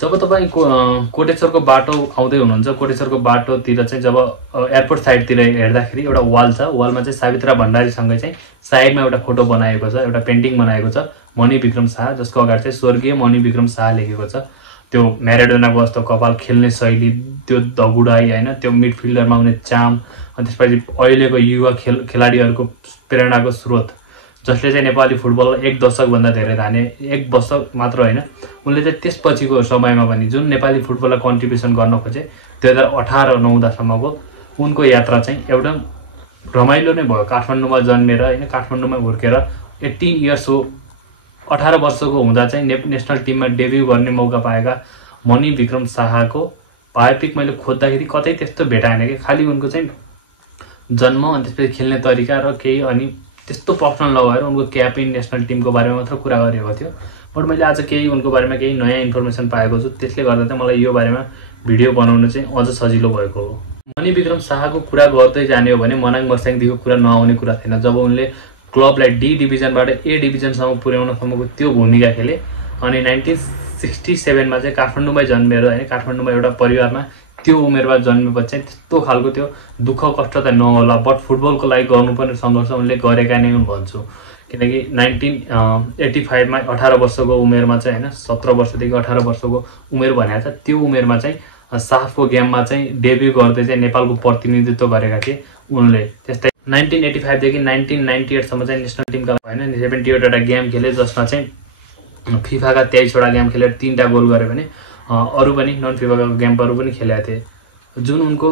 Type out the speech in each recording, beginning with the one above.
जब तपाईँ कोटेश्वरको बाटो आउँदै हुनुहुन्छ, कोटेश्वरको बाटोतिर चाहिँ जब एयरपोर्ट साइडतिर हेर्दाखेरि एउटा वाल छ, वालमा चाहिँ सावित्रा भण्डारीसँगै चाहिँ साइडमा एउटा फोटो बनाएको छ, एउटा पेन्टिङ बनाएको छ मणि विक्रम शाह, जसको अगाडि चाहिँ स्वर्गीय मणि विक्रम शाह लेखेको छ। त्यो म्याराडोनाको जस्तो कपाल, खेल्ने शैली, त्यो दगुडाई होइन, त्यो मिडफिल्डरमा हुने चाम, अनि त्यसपछि अहिलेको युवा खेलाडीहरूको प्रेरणाको स्रोत, जसले चाहिँ नेपाली फुटबललाई 1 दशकभन्दा धेरै धाने, 1 दशक मात्र होइन, उनले चाहिँ त्यसपछिको समयमा पनि जुन नेपाली फुटबललाई कन्ट्रिब्युसन गर्न खोजे 2018-19 उनको यात्रा चाहिँ एउटा रमाइलो नै भयो। काठमाडौँमा जन्मेर होइन, काठमाडौँमा हुर्केर 18 इयर्स हो, 18 वर्षको हुँदा चाहिँ नेसनल टिममा डेब्यू गर्ने मौका पाएका मणि विक्रम शाहको बायोपिक मैले खोज्दाखेरि कतै त्यस्तो भेटाएन कि, खालि उनको चाहिँ जन्म अनि त्यसपछि खेल्ने तरिका र केही अनि त्यस्तो पर्सनल नभएर उनको क्याप्टेन नेसनल टिमको बारेमा मात्र कुरा गरिएको थियो। बट मैले आज केही उनको बारेमा केही नयाँ इन्फर्मेसन पाएको छु, त्यसले गर्दा चाहिँ मलाई यो बारेमा भिडियो बनाउन चाहिँ अझ सजिलो भएको हो। मणि विक्रम शाहको कुरा गर्दै जाने हो भने मनाङ मर्स्याङदेखिको कुरा नआउने कुरा थिएन। जब उनले क्लबलाई डी डिभिजनबाट ए डिभिजनसम्म पुर्याउनसम्मको त्यो भूमिका खेले अनि 1967मा चाहिँ काठमाडौँमै जन्मेर होइन, काठमाडौँमा एउटा परिवारमा त्यो उमेरमा जन्मेपछि चाहिँ त्यस्तो खालको त्यो दुःख कष्ट त नहोला, बट फुटबलको लागि गर्नुपर्ने सङ्घर्ष उनले गरेका नै हुन् भन्छु। किनकि 1985मा 18 वर्षको उमेरमा चाहिँ होइन, 17 वर्षदेखि 18 वर्षको उमेर भनेको छ, त्यो उमेरमा चाहिँ साफको गेममा चाहिँ डेब्यू गर्दै चाहिँ नेपालको प्रतिनिधित्व गरेका थिए उनले। त्यस्तै 1985देखि 1998सम्म चाहिँ नेसनल टिमका होइन 78वटा गेम खेले, जसमा चाहिँ फिफाका 23वटा गेम खेलेर 3टा गोल गरे भने अरू पनि नन फिफाका गेमहरू पनि खेलेका थिए। जुन उनको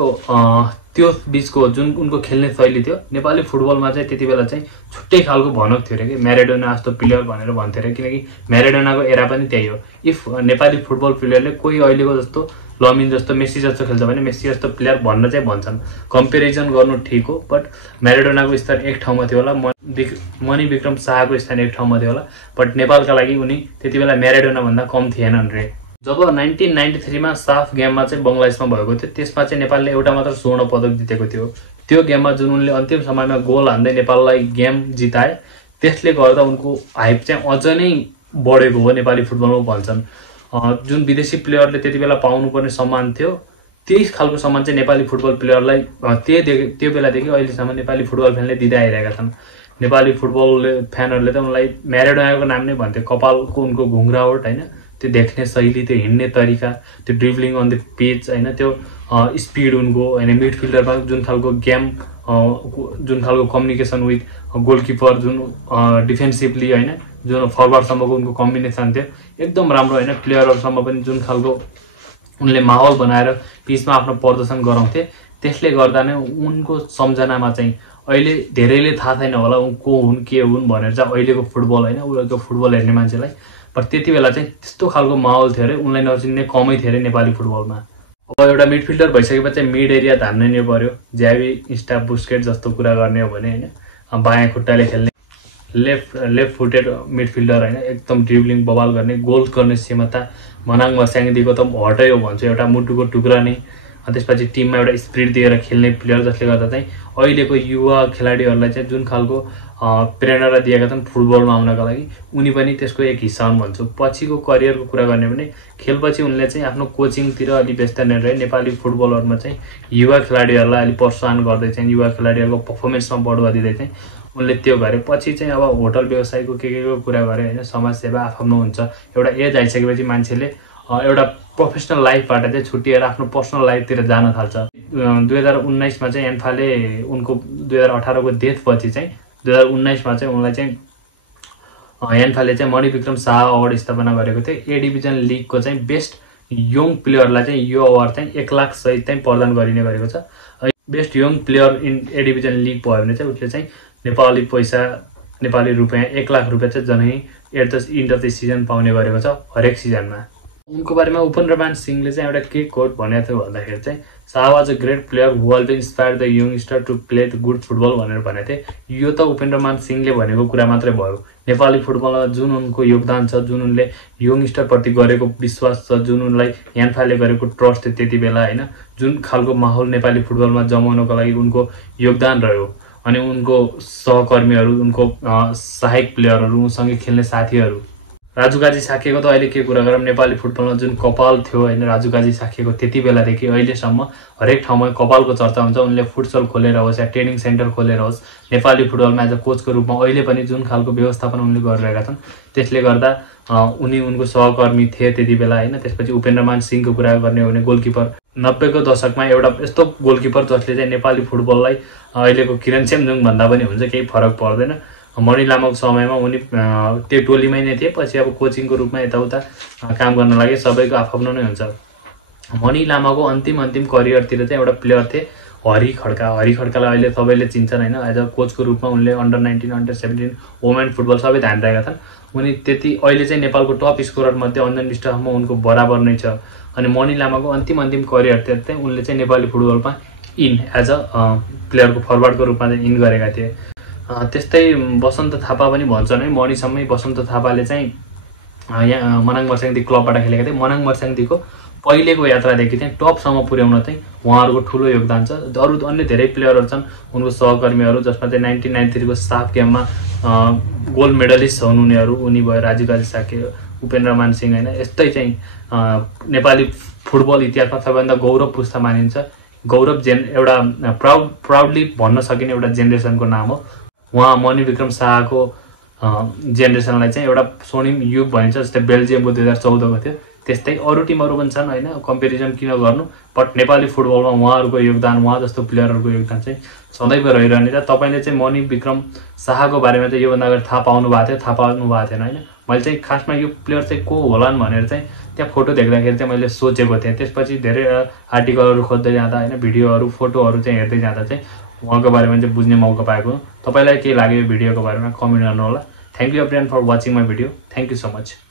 त्यो बिचको जुन उनको खेल्ने शैली थियो, नेपाली फुटबलमा चाहिँ त्यति बेला चाहिँ छुट्टै खालको भनक थियो अरे कि, म्याराडोना जस्तो प्लेयर भनेर भन्थ्यो अरे, किनकि म्याराडोनाको एरा पनि त्यही हो। इफ नेपाली फुटबल प्लेयरले कोही अहिलेको जस्तो लमिन जस्तो मेसी जस्तो खेल्छ भने मेसी जस्तो प्लेयर भन्न चाहिँ भन्छन्, कम्पेरिजन गर्नु ठिक हो, बट म्याराडोनाको स्थान एक ठाउँमा थियो होला, मणि विक्रम शाहको स्थान एक ठाउँमा थियो होला, बट नेपालका लागि उनी त्यति बेला म्याराडोना भन्दा कम थिएनन् रे। जब 1993मा साफ गेममा चाहिँ बङ्गलादेशमा भएको थियो, त्यसमा चाहिँ नेपालले एउटा मात्र स्वर्ण पदक जितेको थियो। त्यो गेममा जुन उनले अन्तिम समयमा गोल हान्दै नेपाललाई गेम जिताए, त्यसले गर्दा उनको हाइप चाहिँ अझ नै बढेको हो नेपाली फुटबलमा भन्छन्। जुन विदेशी प्लेयरले त्यति बेला पाउनुपर्ने सम्मान थियो, त्यही खालको सम्मान चाहिँ नेपाली फुटबल प्लेयरलाई त्यो बेलादेखि अहिलेसम्म नेपाली फुटबल फ्यानले दिँदै आइरहेका छन्। नेपाली फुटबल फ्यानहरूले त उनलाई म्याराडोनाको नाम नै भन्थ्यो, कपालको उनको घुङ्रावट होइन, त्यो देख्ने शैली, त्यो हिँड्ने तरिका, त्यो ड्रिब्लिङ अन द पिच होइन, त्यो स्पिड उनको होइन, मिडफिल्डरमा जुन खालको गेम, जुन खालको कम्युनिकेसन विथ गोलकिपर, जुन डिफेन्सिभली होइन, जुन फरवर्डसम्मको उनको कम्बिनेसन थियो एकदम राम्रो होइन, प्लेयरहरूसम्म पनि जुन खालको उनले माहौल बनाएर पिचमा आफ्नो प्रदर्शन गराउँथे, त्यसले गर्दा नै उनको सम्झनामा चाहिँ अहिले धेरैले थाहा छैन होला को हुन् के हुन् भनेर चाहिँ अहिलेको फुटबल होइन, उनीहरूको फुटबल हेर्ने मान्छेलाई, पर त्यति बेला चाहिँ त्यस्तो खालको माहौल थियो अरे, उनलाई नचिन्ने कमै थियो अरे नेपाली फुटबलमा। अब एउटा मिडफिल्डर भइसकेपछि चाहिँ मिड एरिया धान्नै नै पर्यो। ज्यावी, इन्स्टा, बुस्केट जस्तो कुरा गर्ने हो भने होइन, बायाँ खुट्टाले खेल्ने लेफ्ट फुटेड मिडफिल्डर होइन, एकदम ड्रिब्लिङ बबाल गर्ने, गोल गर्ने क्षमता, मनाङ मर्स्याङदेखिको त हटै हो भन्छु, एउटा मुटुको टुक्रा नै। त्यसपछि टिममा एउटा स्पिरिट दिएर खेल्ने प्लेयर, जसले गर्दा चाहिँ अहिलेको युवा खेलाडीहरूलाई चाहिँ जुन खालको प्रेरणा दिएका छन् फुटबलमा आउनका लागि, उनी पनि त्यसको एक हिस्सा हुन् भन्छु। पछिको करियरको कुरा गर्ने भने खेलपछि उनले चाहिँ आफ्नो कोचिङतिर अलि व्यस्त नै रहे। नेपाली फुटबलहरूमा चाहिँ युवा खेलाडीहरूलाई अलि प्रोत्साहन गर्दै चाहिँ युवा खेलाडीहरूको पर्फर्मेन्समा बढुवा दिँदै चाहिँ उनले त्यो गरे। पछि चाहिँ अब होटल व्यवसायको के को कुरा गरे होइन, समाजसेवा आफ्नो हुन्छ। एउटा एज आइसकेपछि मान्छेले एउटा प्रोफेसनल लाइफबाट चाहिँ छुट्टिएर आफ्नो पर्सनल लाइफतिर जान थाल्छ। 2019मा चाहिँ एन्फाले उनको 2018को डेथ पछि चाहिँ 2019मा चाहिँ उनलाई चाहिँ एन्फाले चाहिँ मणि विक्रम शाह अवार्ड स्थापना गरेको थियो। ए डिभिजन लिगको चाहिँ बेस्ट यङ प्लेयरलाई चाहिँ यो अवार्ड चाहिँ 1 लाख सहित चाहिँ प्रदान गरिने गरेको छ। Best young player in A division league भयो भने चाहिँ उसले चाहिँ नेपाली पैसा, नेपाली रुपियाँ 1 लाख रुपियाँ चाहिँ जनै at the end of the season पाउने गरेको छ हरेक सिजनमा। उनको बारेमा उपेन्द्रमान सिंहले चाहिँ एउटा के कोट भनेको थियो भन्दाखेरि चाहिँ Shah was a great player who also inspire the youngster to play the good football भनेर भनेको थिए। यो त उपेन्द्रमान सिंहले भनेको कुरा मात्रै भयो। नेपाली फुटबलमा जुन उनको योगदान छ, जुन उनले यङस्टरप्रति गरेको विश्वास छ, जुन उनलाई यान्फाले गरेको ट्रस्ट थियो त्यति बेला होइन, जुन खालको माहौल नेपाली फुटबलमा जमाउनको लागि उनको योगदान रह्यो, अनि उनको सहकर्मीहरू, उनको सहायक प्लेयरहरू, उसँगै खेल्ने साथीहरू राजु काजी साकेको त अहिले के कुरा गरौँ, नेपाली फुटबलमा जुन कपाल थियो होइन राजु काजी साकेको, त्यति बेलादेखि अहिलेसम्म हरेक ठाउँमा कपालको चर्चा हुन्छ। उनले फुटसल खोलेर होस् या ट्रेनिङ सेन्टर खोलेर होस्, नेपाली फुटबलमा एज अ कोचको रूपमा अहिले पनि जुन खालको व्यवस्थापन उनले गरिरहेका छन्, त्यसले गर्दा उनको सहकर्मी थिए त्यति बेला होइन। त्यसपछि उपेन्द्रमान सिंहको कुरा गर्ने हो भने गोलकिपर, 90 को दशकमा एउटा यस्तो गोलकिपर जसले चाहिँ नेपाली फुटबललाई अहिलेको किरण चेम्जुङ भन्दा पनि हुन्छ, केही फरक पर्दैन। मणि लामाको समयमा उनी त्यो टोलीमै नै थिए, पछि अब कोचिङको रूपमा यताउता काम गर्न लागे। सबैको आफ्नो नै हुन्छ। मणि लामाको अन्तिम करियरतिर चाहिँ एउटा प्लेयर थिए हरि खड्का। हरि खड्कालाई अहिले सबैले चिन्छन् होइन। एज अ कोचको रूपमा उनले अन्डर 19, अन्डर 17 वुमेन फुटबल सबै धानिरहेका छन्। उनी त्यति अहिले चाहिँ नेपालको टप स्कोरर मध्ये अन्जन विष्टसम्म उनको बराबर नै छ। अनि मणि लामाको अन्तिम करियरतिर चाहिँ उनले चाहिँ नेपाली फुटबलमा एज अ प्लेयरको फरवार्डको रूपमा चाहिँ इन गरेका थिए। त्यस्तै बसन्त थापा पनि भन्छन् है, मणिसम्मै बसन्त थापाले चाहिँ यहाँ मनाङ मर्स्याङदी क्लबबाट खेलेका थिए। मनाङ मर्स्याङदीको पहिलेको यात्रादेखि चाहिँ टपसम्म पुर्याउन चाहिँ उहाँहरूको ठुलो योगदान छ। अरू अन्य धेरै प्लेयरहरू छन् उनको सहकर्मीहरू, जसमा चाहिँ 1993 को साफ गेममा गोल्ड मेडलिस्ट हुन् उनीहरू। उनी भयो राजु काजी साके, उपेन्द्रमान सिंह होइन। यस्तै चाहिँ नेपाली फुटबल इतिहासमा सबैभन्दा गौरव पुस्ता मानिन्छ। गौरव एउटा प्राउडली भन्न सकिने एउटा जेनेरेसनको नाम हो। उहाँ मणिविक्रम शाहको जेनेरेसनलाई चाहिँ एउटा स्वर्णिम युग भनिन्छ। जस्तै बेल्जियमको 2014 को थियो, त्यस्तै अरू टिमहरू पनि छन् होइन। कम्पेरिजन किन गर्नु, बट नेपाली फुटबलमा उहाँहरूको योगदान, उहाँ जस्तो प्लेयरहरूको योगदान चाहिँ सदैव रहिरहने छ। तपाईँले चाहिँ मणिविक्रम शाहको बारेमा चाहिँ योभन्दा अगाडि थाहा पाउनु भएको थियो, थाहा पाउनु भएको थिएन होइन। मैले चाहिँ खासमा यो प्लेयर चाहिँ को होलान् भनेर चाहिँ त्यहाँ फोटो देख्दाखेरि चाहिँ मैले सोचेको थिएँ। त्यसपछि धेरै आर्टिकलहरू खोज्दै जाँदा होइन, भिडियोहरू फोटोहरू चाहिँ हेर्दै जाँदा चाहिँ उहाँको बारेमा चाहिँ बुझ्ने मौका पाएको। तपाईँलाई के लाग्यो यो भिडियोको बारेमा कमेन्ट गर्नु होला। Thank you everyone for watching my video. Thank you so much.